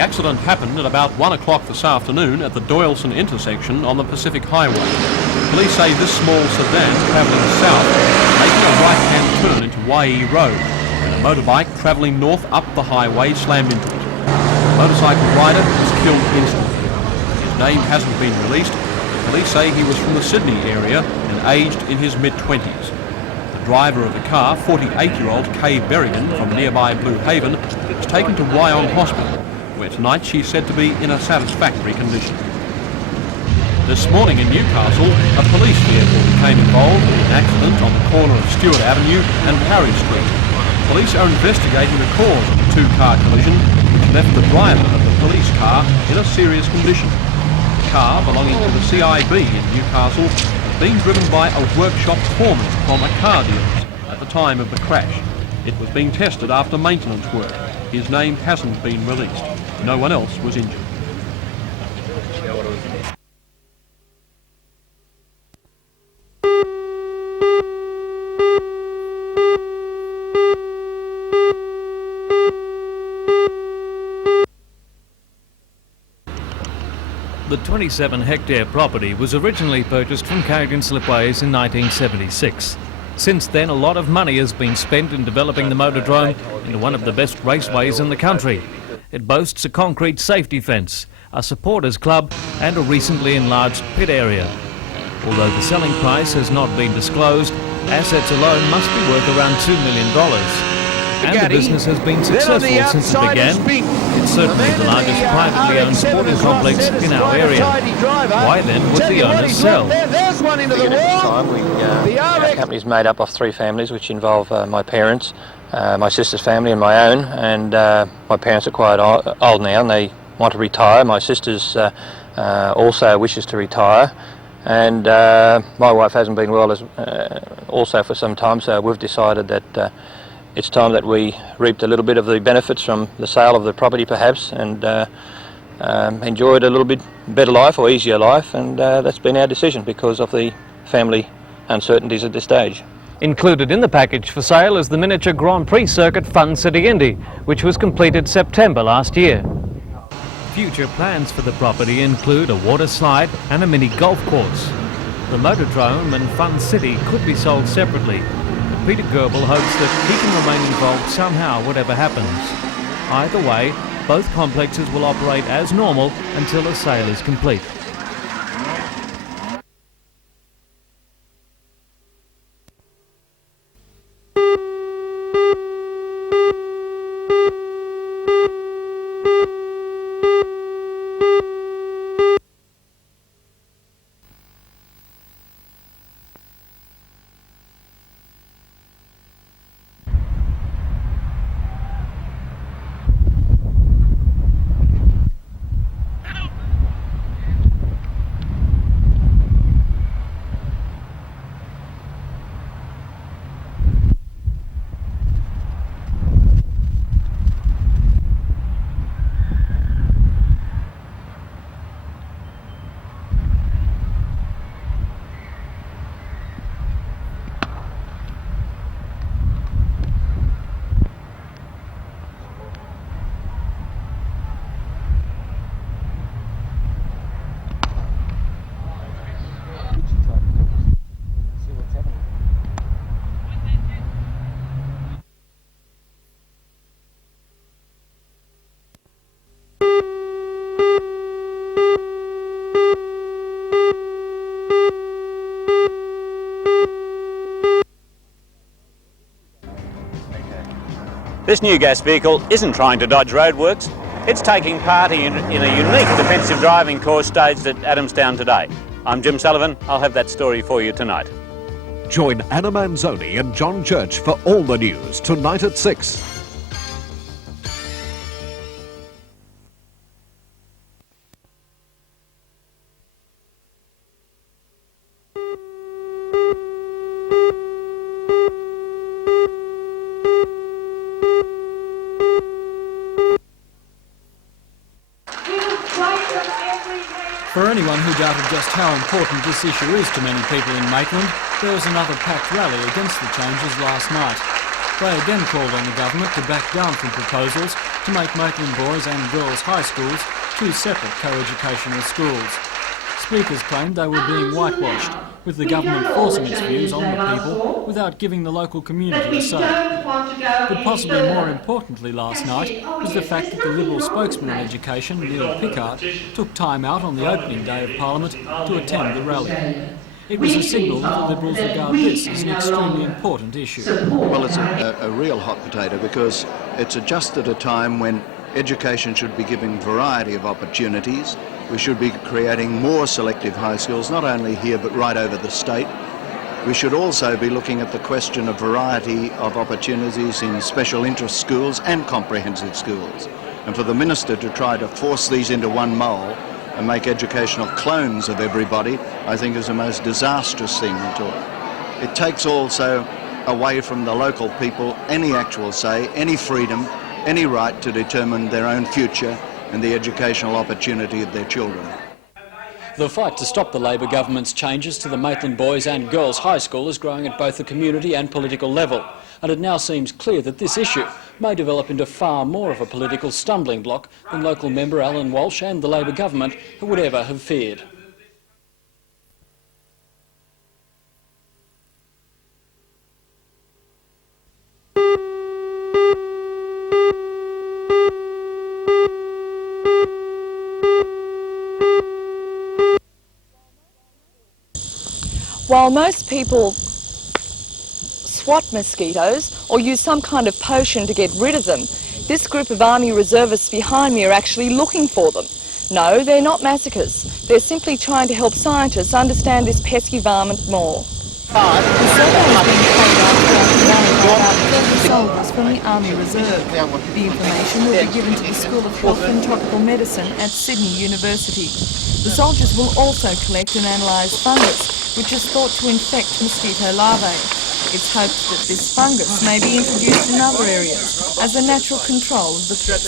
The accident happened at about 1 o'clock this afternoon at the Doyleson intersection on the Pacific Highway. Police say this small sedan travelling south making a right-hand turn into Waihee Road, and a motorbike travelling north up the highway slammed into it. The motorcycle rider was killed instantly. His name hasn't been released. Police say he was from the Sydney area and aged in his mid-20s. The driver of the car, 48-year-old Kay Berrigan from nearby Blue Haven, was taken to Wyong Hospital, where tonight she's said to be in a satisfactory condition. This morning in Newcastle, a police vehicle became involved in an accident on the corner of Stewart Avenue and Parry Street. Police are investigating the cause of the two-car collision, which left the driver of the police car in a serious condition. The car, belonging to the CIB in Newcastle, was being driven by a workshop foreman from a car dealer's at the time of the crash. It was being tested after maintenance work. His name hasn't been released. No one else was injured. The 27-hectare property was originally purchased from Carrigan Slipways in 1976. Since then, a lot of money has been spent in developing the Motordrome into one of the best raceways in the country. It boasts a concrete safety fence, a supporters club and a recently enlarged pit area. Although the selling price has not been disclosed, assets alone must be worth around $2 million. And the business has been successful since it began. It's certainly the largest privately owned sporting complex in our area. Why then would the owners sell? There's one into the wall. Our company is made up of three families, which involve my parents, my sister's family and my own. And my parents are quite old now and they want to retire. My sister's also wishes to retire. And my wife hasn't been well also for some time, so we've decided that it's time that we reaped a little bit of the benefits from the sale of the property perhaps and enjoyed a little bit better life or easier life, and that's been our decision because of the family uncertainties at this stage. Included in the package for sale is the miniature Grand Prix circuit Fun City Indy, which was completed September last year. Future plans for the property include a water slide and a mini golf course. The Motordrome and Fun City could be sold separately. Peter Goebel hopes that he can remain involved somehow, whatever happens. Either way, both complexes will operate as normal until a sale is complete. This new gas vehicle isn't trying to dodge roadworks. It's taking part in a unique defensive driving course staged at Adamstown today. I'm Jim Sullivan. I'll have that story for you tonight. Join Anna Manzoni and John Church for all the news tonight at 6. For anyone who doubted just how important this issue is to many people in Maitland, there was another packed rally against the changes last night. They again called on the government to back down from proposals to make Maitland boys and girls high schools two separate co-educational schools. Speakers claimed they were being whitewashed, with the government forcing its views on the people without giving the local community a say. But possibly more importantly last night was the fact that the Liberal spokesman on education, Neil Pickard, took time out on the opening day of Parliament to attend the rally. It was a signal that the Liberals regard this as an extremely important issue. Well, it's a real hot potato because it's just at a time when education should be giving variety of opportunities. We should be creating more selective high schools, not only here but right over the state. We should also be looking at the question of variety of opportunities in special interest schools and comprehensive schools. And for the Minister to try to force these into one mould and make educational clones of everybody, I think is the most disastrous thing at all. It takes also away from the local people any actual say, any freedom, any right to determine their own future and the educational opportunity of their children. The fight to stop the Labor government's changes to the Maitland Boys and Girls High School is growing at both the community and political level, and it now seems clear that this issue may develop into far more of a political stumbling block than local member Alan Walsh and the Labor government would ever have feared. While most people swat mosquitoes or use some kind of potion to get rid of them, this group of Army reservists behind me are actually looking for them. No, they're not masochists. They're simply trying to help scientists understand this pesky varmint more. Soldiers from the Army Reserve. The information will be given to the School of Health and Tropical Medicine at Sydney University. The soldiers will also collect and analyse fungus, which is thought to infect mosquito larvae. It's hoped that this fungus may be introduced in other areas as a natural control of the threat.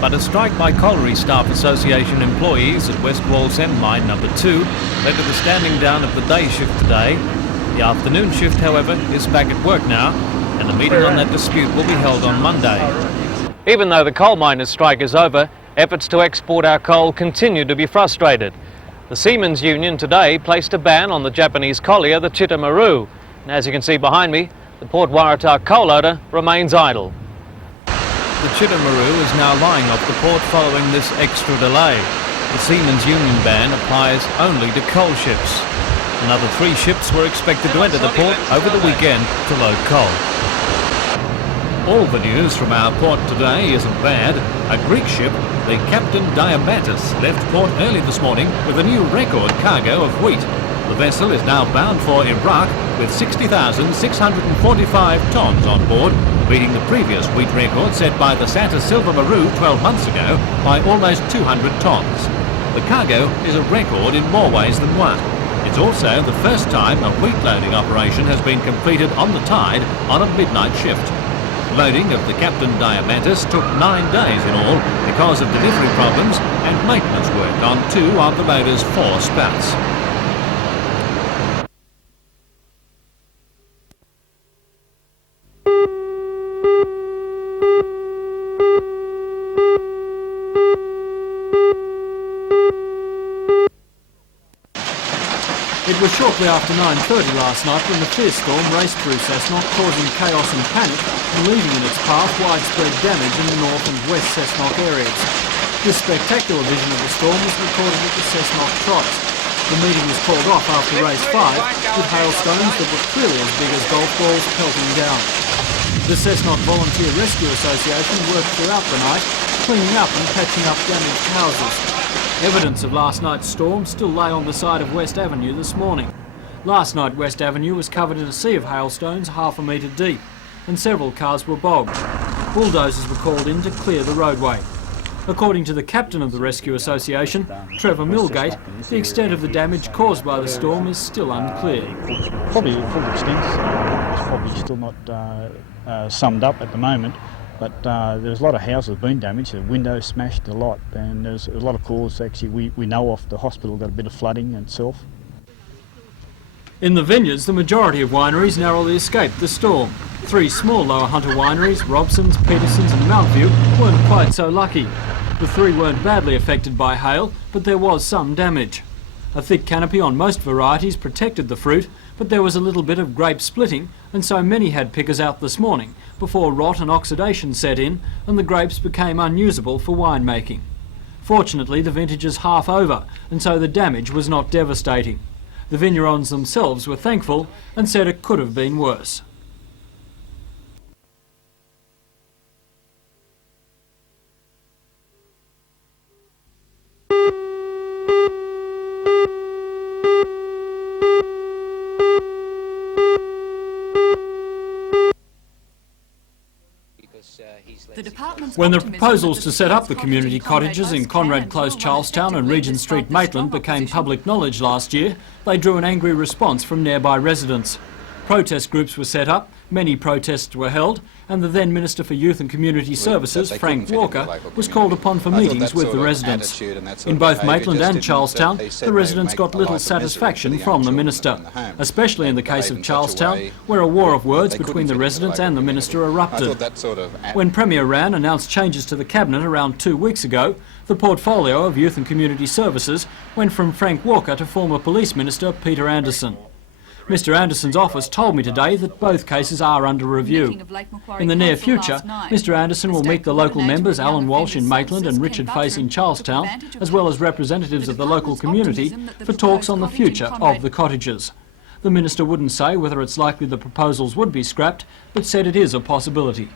But a strike by Colliery Staff Association employees at West Wallsend Mine No. 2 led to the standing down of the day shift today. The afternoon shift, however, is back at work now, and a meeting on that dispute will be held on Monday. Even though the coal miners' strike is over, efforts to export our coal continue to be frustrated. The Seamen's Union today placed a ban on the Japanese collier, the Chitamaru. And as you can see behind me, the Port Waratah coal loader remains idle. The Chitamaru is now lying off the port following this extra delay. The Seamen's Union ban applies only to coal ships. Another 3 ships were expected to enter the port over the weekend to load coal. All the news from our port today isn't bad. A Greek ship, the Captain Diabatis, left port early this morning with a new record cargo of wheat. The vessel is now bound for Iraq with 60,645 tonnes on board, beating the previous wheat record set by the Santa Silva Maru 12 months ago by almost 200 tonnes. The cargo is a record in more ways than one. It's also the first time a wheat loading operation has been completed on the tide on a midnight shift. Loading of the Captain Diamantis took 9 days in all because of delivery problems and maintenance work on 2 of the loader's 4 spouts. It was shortly after 9:30 last night when the fierce storm raced through Cessnock, causing chaos and panic and leaving in its path widespread damage in the north and west Cessnock areas. This spectacular vision of the storm was recorded at the Cessnock Trot. The meeting was called off after race 5, with hailstones that were clearly as big as golf balls pelting down. The Cessnock Volunteer Rescue Association worked throughout the night, cleaning up and patching up damaged houses. Evidence of last night's storm still lay on the side of West Avenue this morning. Last night West Avenue was covered in a sea of hailstones half a metre deep, and several cars were bogged. Bulldozers were called in to clear the roadway. According to the captain of the Rescue Association, Trevor Milgate, the extent of the damage caused by the storm is still unclear. Probably full extent, is probably still not summed up at the moment, but there's a lot of houses been damaged, the windows smashed a lot, and there's a lot of calls actually we know of. The hospital got a bit of flooding itself. In the vineyards, the majority of wineries narrowly escaped the storm. 3 small Lower Hunter wineries, Robson's, Peterson's and Mountview, weren't quite so lucky. The 3 weren't badly affected by hail, but there was some damage. A thick canopy on most varieties protected the fruit, but there was a little bit of grape splitting, and so many had pickers out this morning before rot and oxidation set in and the grapes became unusable for winemaking. Fortunately, the vintage is half over, and so the damage was not devastating. The vignerons themselves were thankful and said it could have been worse. When the proposals to set up the community cottages in Conrad Close, Charlestown and Regent Street, Maitland became public knowledge last year, they drew an angry response from nearby residents. Protest groups were set up, many protests were held, and the then Minister for Youth and Community Services, Frank Walker, was called upon for meetings with the residents. In both Maitland and Charlestown, the residents got little satisfaction from the Minister, especially in the case of Charlestown, where a war of words between the residents and the Minister erupted. When Premier Rann announced changes to the Cabinet around 2 weeks ago, the portfolio of Youth and Community Services went from Frank Walker to former Police Minister Peter Anderson. Mr Anderson's office told me today that both cases are under review. In the near future, Mr Anderson will meet the local members Alan Walsh in Maitland and Richard Face in Charlestown, as well as representatives of the local community, for talks on the future of the cottages. The Minister wouldn't say whether it's likely the proposals would be scrapped, but said it is a possibility.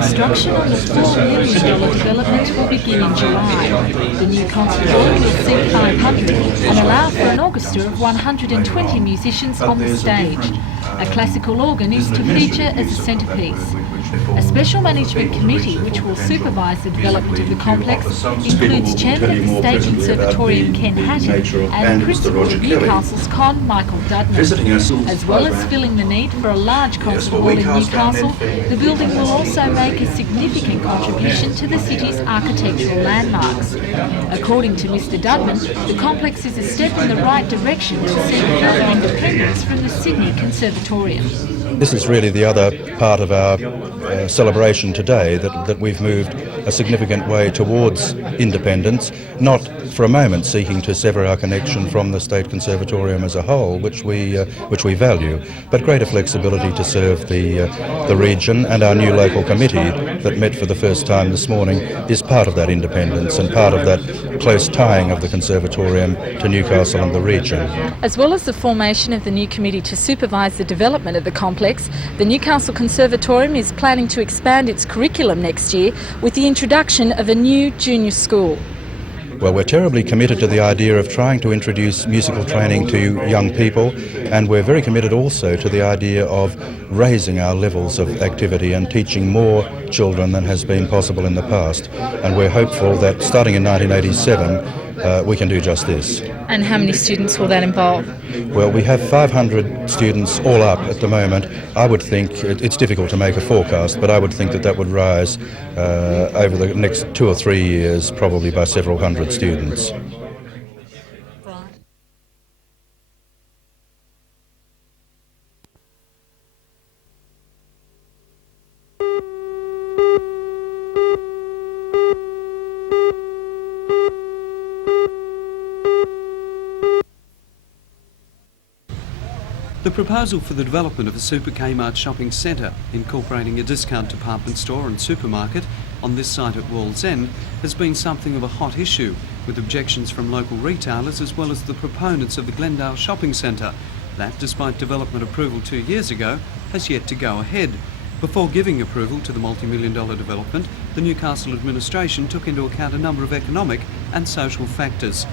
Construction on the $4 million development will begin in July. The new concert hall will seat 500 and allow for an orchestra of 120 musicians on the stage. A classical organ is to feature as a centrepiece. A special management committee which will supervise the development of the complex includes Chairman of the State Conservatorium Ken Hattie and Principal of Newcastle's Con Michael Dudman. As well as filling the need for a large concert hall in Newcastle, the building will also make a significant contribution to the city's architectural landmarks. According to Mr Dudman, the complex is a step in the right direction to seek further independence from the Sydney Conservatorium. This is really the other part of our celebration today, that we've moved a significant way towards independence, not for a moment seeking to sever our connection from the State Conservatorium as a whole, which we value, but greater flexibility to serve the region. And our new local committee that met for the first time this morning is part of that independence and part of that close tying of the Conservatorium to Newcastle and the region. As well as the formation of the new committee to supervise the development of the complex, the Newcastle Conservatorium is planning to expand its curriculum next year with the introduction of a new junior school. Well, we're terribly committed to the idea of trying to introduce musical training to young people, and we're very committed also to the idea of raising our levels of activity and teaching more children than has been possible in the past. And we're hopeful that starting in 1987 we can do just this. And how many students will that involve? Well, we have 500 students all up at the moment. I would think, it's difficult to make a forecast, but I would think that would rise over the next 2 or 3 years, probably by several hundred students. The proposal for the development of a Super Kmart shopping centre, incorporating a discount department store and supermarket on this site at Wall's End, has been something of a hot issue, with objections from local retailers as well as the proponents of the Glendale shopping centre. That, despite development approval 2 years ago, has yet to go ahead. Before giving approval to the multi-million-dollar development, the Newcastle administration took into account a number of economic and social factors.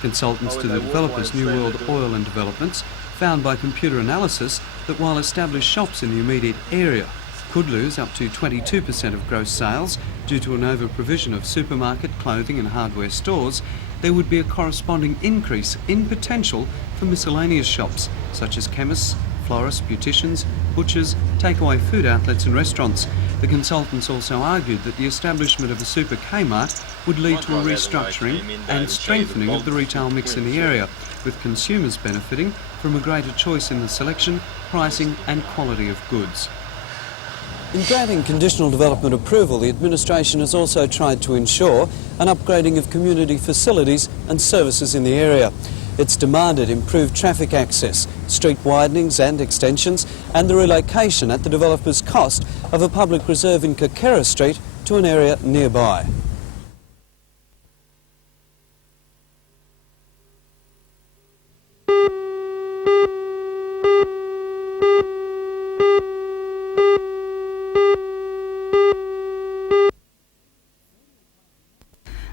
Consultants to the developers New World Oil and Developments found by computer analysis that while established shops in the immediate area could lose up to 22% of gross sales due to an over-provision of supermarket, clothing and hardware stores, there would be a corresponding increase in potential for miscellaneous shops such as chemists, florists, beauticians, butchers, takeaway food outlets and restaurants. The consultants also argued that the establishment of a super Kmart would lead to a restructuring and strengthening of the retail mix in the area, with consumers benefiting from a greater choice in the selection, pricing and quality of goods. In granting conditional development approval, the administration has also tried to ensure an upgrading of community facilities and services in the area. It's demanded improved traffic access, street widenings and extensions, and the relocation at the developer's cost of a public reserve in Kakera Street to an area nearby.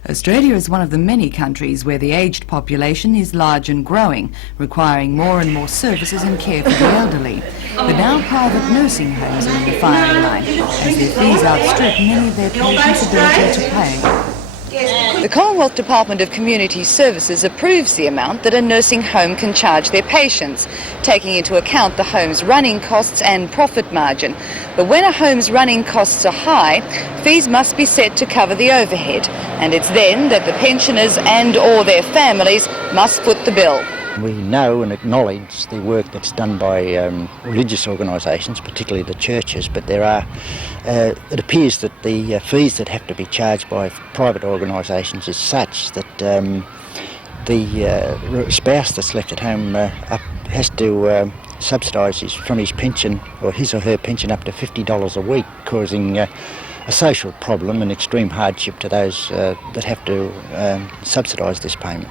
Australia is one of the many countries where the aged population is large and growing, requiring more and more services and care for the elderly. But now private nursing homes are in the firing line, as their fees outstrip many of their patients' ability to pay. The Commonwealth Department of Community Services approves the amount that a nursing home can charge their patients, taking into account the home's running costs and profit margin. But when a home's running costs are high, fees must be set to cover the overhead, and it's then that the pensioners and or their families must foot the bill. We know and acknowledge the work that's done by religious organisations, particularly the churches, but there are, it appears that the fees that have to be charged by private organisations is such that the spouse that's left at home has to subsidise from his pension, or his or her pension, up to $50 a week, causing a social problem and extreme hardship to those that have to subsidise this payment.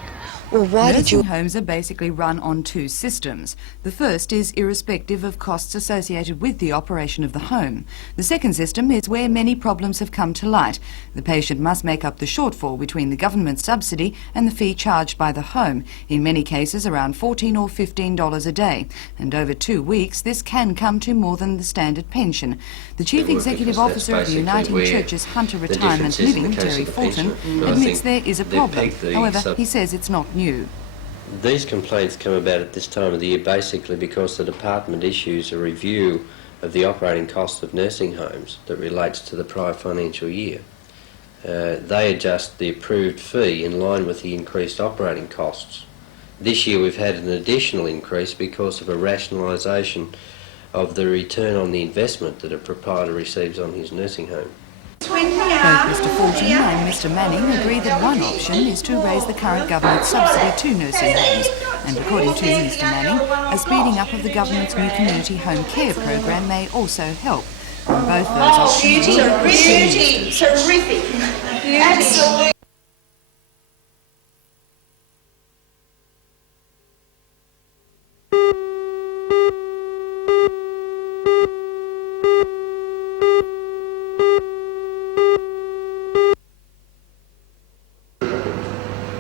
Well, nursing homes are basically run on two systems. The first is irrespective of costs associated with the operation of the home. The second system is where many problems have come to light. The patient must make up the shortfall between the government subsidy and the fee charged by the home, in many cases around $14 or $15 a day. And over 2 weeks, this can come to more than the standard pension. The Chief Executive Officer of the Uniting Churches Hunter Retirement Living, Terry Fulton, admits there is a problem. However, he says it's not new. These complaints come about at this time of the year basically because the department issues a review of the operating costs of nursing homes that relates to the prior financial year. They adjust the approved fee in line with the increased operating costs. This year we've had an additional increase because of a rationalisation of the return on the investment that a proprietor receives on his nursing home. Both Mr Fulton and Mr Manning agree that one option is to raise the current government subsidy to nursing homes, and according to Mr Manning, a speeding up of the government's new community home care program may also help. And both those options will terrific. Absolutely.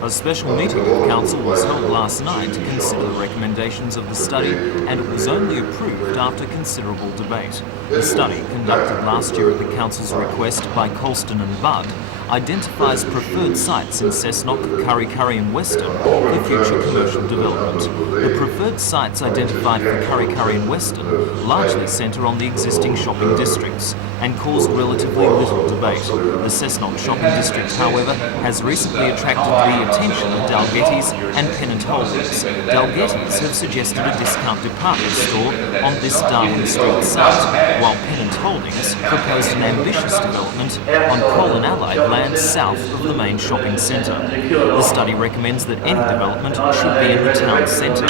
A special meeting of Council was held last night to consider the recommendations of the study, and it was only approved after considerable debate. The study, conducted last year at the Council's request by Colston and Budd, identifies preferred sites in Cessnock, Kurri Kurri and Weston for future commercial development. The preferred sites identified for Kurri Kurri and Weston largely centre on the existing shopping districts and caused relatively little debate. The Cessnock shopping district, however, has recently attracted the attention of Dalgettys and Pennant Holdings. Dalgettys have suggested a discount department store on this Darwin Street site, while Pennant Holdings proposed an ambitious development on Coal and Allied land south of the main shopping centre. The study recommends that any development should be in the town centre.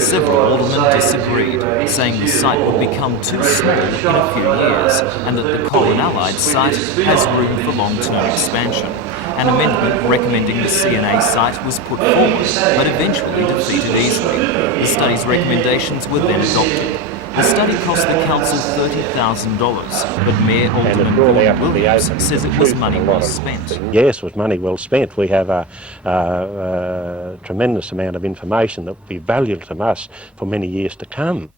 Several aldermen disagreed, saying the site would become too small in a few years and that the Coal and Allied site has room for long-term expansion. An amendment recommending the CNA site was put forward, but eventually defeated easily. The study's recommendations were then adopted. The study cost the council $30,000, but Mayor Alderman Gordon Williams says it was money well spent. Yes, it was money well spent. We have a tremendous amount of information that will be valuable to us for many years to come.